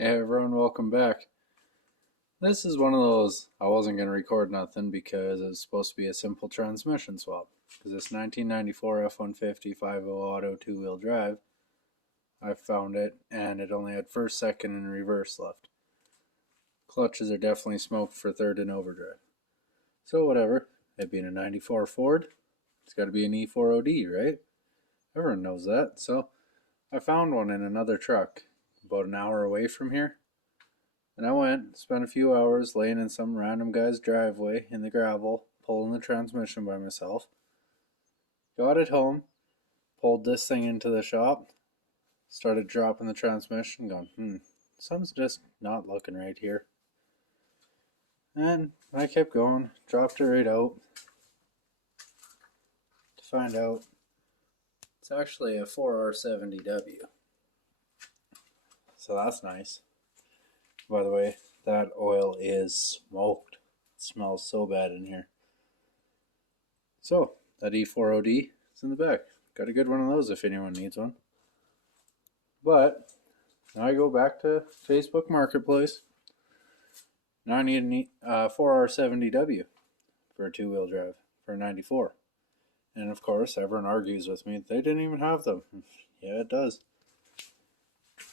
Hey everyone, welcome back. This is one of those, I wasn't going to record nothing because it was supposed to be a simple transmission swap. Because this 1994 F150 5.0 auto two-wheel drive, I found it and it only had first, second, and reverse left. Clutches are definitely smoked for third and overdrive. So whatever, it being a 94 Ford, it's got to be an E4OD, right? Everyone knows that. So I found one in another truck about an hour away from here. And I went, spent a few hours laying in some random guy's driveway in the gravel, pulling the transmission by myself. Got it home, pulled this thing into the shop, started dropping the transmission, going, something's just not looking right here. And I kept going, dropped it right out to find out it's actually a 4R70W. So that's nice. By the way, that oil is smoked. It smells so bad in here. So, that E4OD is in the back. Got a good one of those if anyone needs one. But, now I go back to Facebook Marketplace. Now I need a 4R70W for a two-wheel drive for a 94. And of course, everyone argues with me. They didn't even have them. Yeah, it does.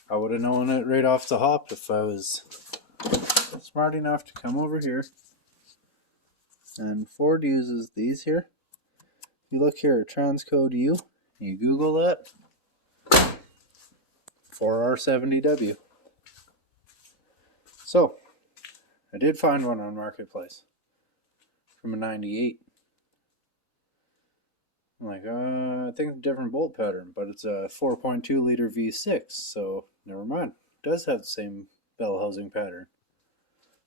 I would have known it right off the hop if I was smart enough to come over here. And Ford uses these here. You look here, transcode U, you Google that, 4R70W. So, I did find one on Marketplace from a 98. I'm like, I think it's a different bolt pattern, but it's a 4.2 liter V6, so never mind. It does have the same bell housing pattern.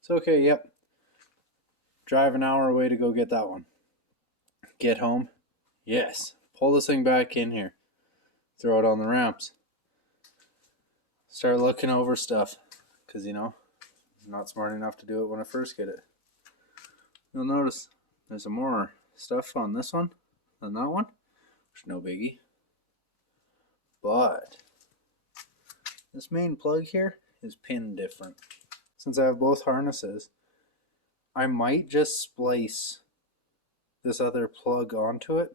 So, okay, yep. Drive an hour away to go get that one. Get home. Yes. Pull this thing back in here. Throw it on the ramps. Start looking over stuff. Because, I'm not smart enough to do it when I first get it. You'll notice there's more stuff on this one than that one. Which is no biggie. But this main plug here is pinned different. Since I have both harnesses, I might just splice this other plug onto it.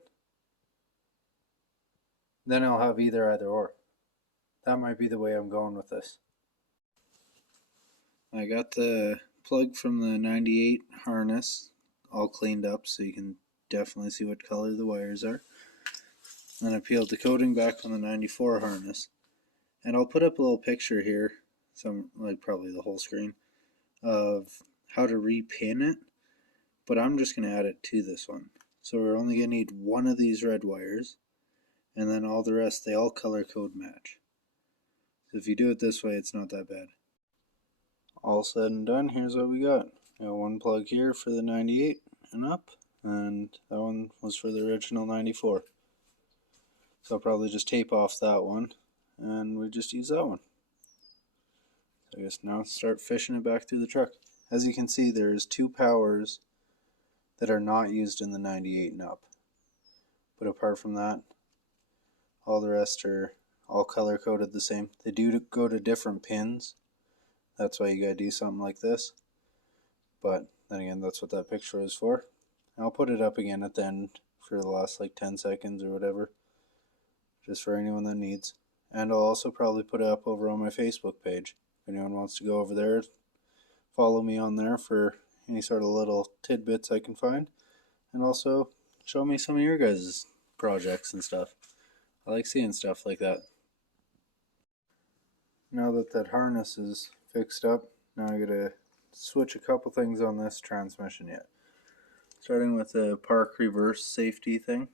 Then I'll have either or. That might be the way I'm going with this. I got the plug from the 98 harness all cleaned up so you can definitely see what color the wires are. Then I peeled the coating back on the 94 harness. And I'll put up a little picture here, probably the whole screen, of how to repin it. But I'm just going to add it to this one. So we're only going to need one of these red wires. And then all the rest, they all color code match. So if you do it this way, it's not that bad. All said and done, here's what we got. We got one plug here for the 98 and up, and that one was for the original 94. So I'll probably just tape off that one, and we just use that one. So I guess now start fishing it back through the truck. As you can see, there's two powers that are not used in the 98 and up. But apart from that, all the rest are all color coded the same. They do go to different pins. That's why you gotta do something like this. But then again, that's what that picture is for. I'll put it up again at the end for the last 10 seconds or whatever, just for anyone that needs. And I'll also probably put it up over on my Facebook page. If anyone wants to go over there, follow me on there for any sort of little tidbits I can find. And also show me some of your guys' projects and stuff. I like seeing stuff like that. Now that harness is fixed up, now I gotta switch a couple things on this transmission yet. Starting with the park reverse safety thing.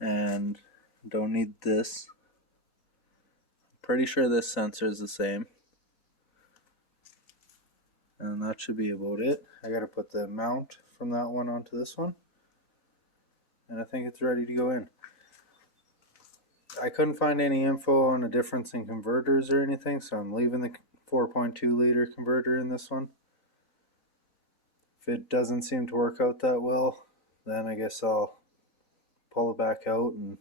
And don't need this. I'm pretty sure this sensor is the same. And that should be about it. I gotta put the mount from that one onto this one. And I think it's ready to go in. I couldn't find any info on a difference in converters or anything, so I'm leaving the 4.2 liter converter in this one. If it doesn't seem to work out that well, then I guess I'll pull it back out and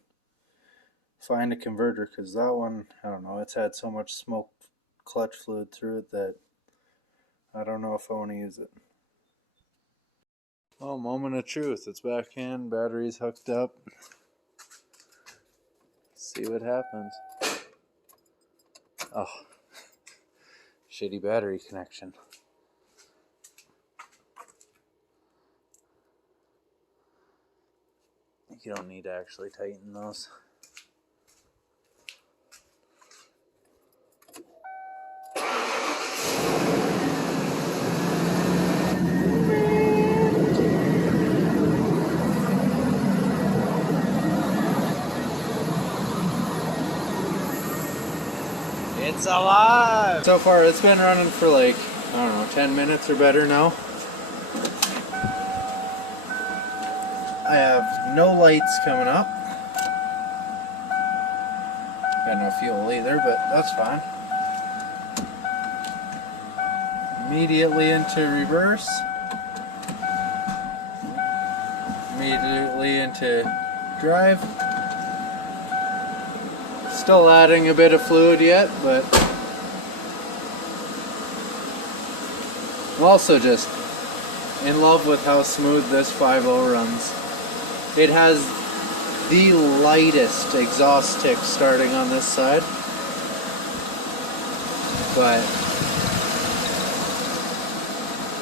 find a converter, because that one, I don't know, it's had so much smoke clutch fluid through it that I don't know if I want to use it. Oh, moment of truth. It's back in, battery's hooked up. See what happens. Oh, shitty battery connection. You don't need to actually tighten those. It's alive! So far it's been running for like, I don't know, 10 minutes or better now. I have no lights coming up. Got no fuel either, but that's fine. Immediately into reverse. Immediately into drive. Still adding a bit of fluid yet, but I'm also just in love with how smooth this 5.0 runs. It has the lightest exhaust tick starting on this side, but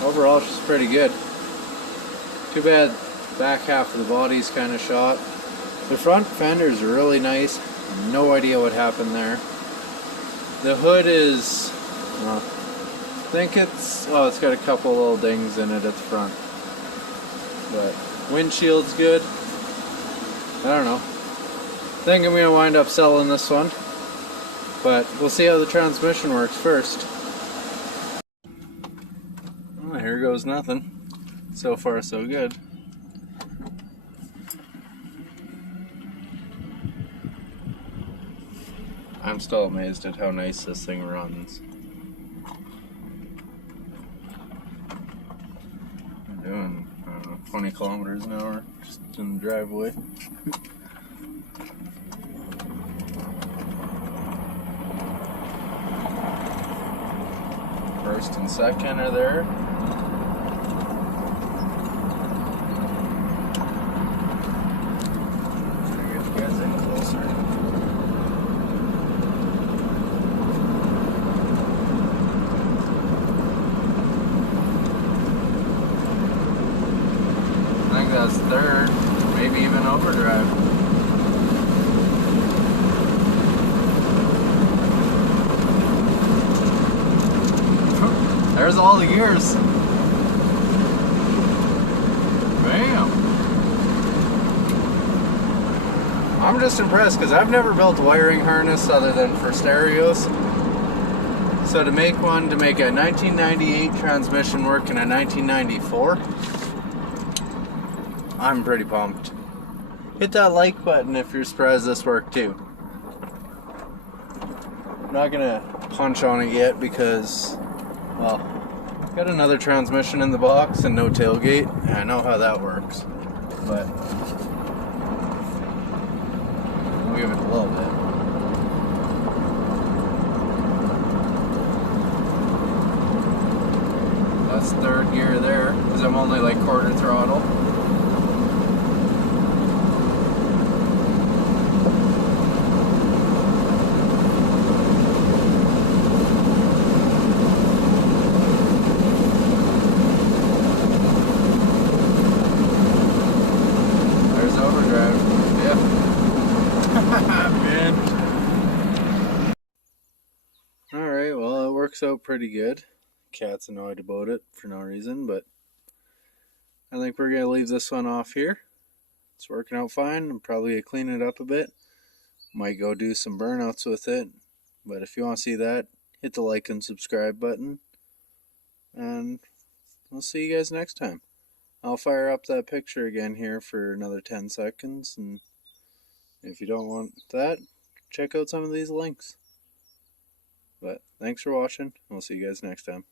overall it's just pretty good. Too bad back half of the body's kind of shot. The front fenders are really nice. No idea what happened there. The hood is, I think it's got a couple little dings in it at the front. But windshield's good. I don't know. I think I'm going to wind up selling this one. But we'll see how the transmission works first. Well, here goes nothing. So far so good. I'm still amazed at how nice this thing runs. I'm doing, I don't know, 20 kilometers an hour just in the driveway. First and second are there. Try to get you guys in closer. That's third, maybe even overdrive. There's all the gears. Bam! I'm just impressed because I've never built a wiring harness other than for stereos. So to make a 1998 transmission work in a 1994, I'm pretty pumped. Hit that like button if you're surprised this worked too. I'm not gonna punch on it yet because, well, got another transmission in the box and no tailgate, and I know how that works. But we'll give it a little bit. That's third gear there, because I'm only like quarter throttle. Alright, well, it works out pretty good. Cat's annoyed about it for no reason, but I think we're going to leave this one off here. It's working out fine. I'm probably going to clean it up a bit. Might go do some burnouts with it. But if you want to see that, hit the like and subscribe button. And I'll see you guys next time. I'll fire up that picture again here for another 10 seconds. And if you don't want that, check out some of these links. But thanks for watching. We'll see you guys next time.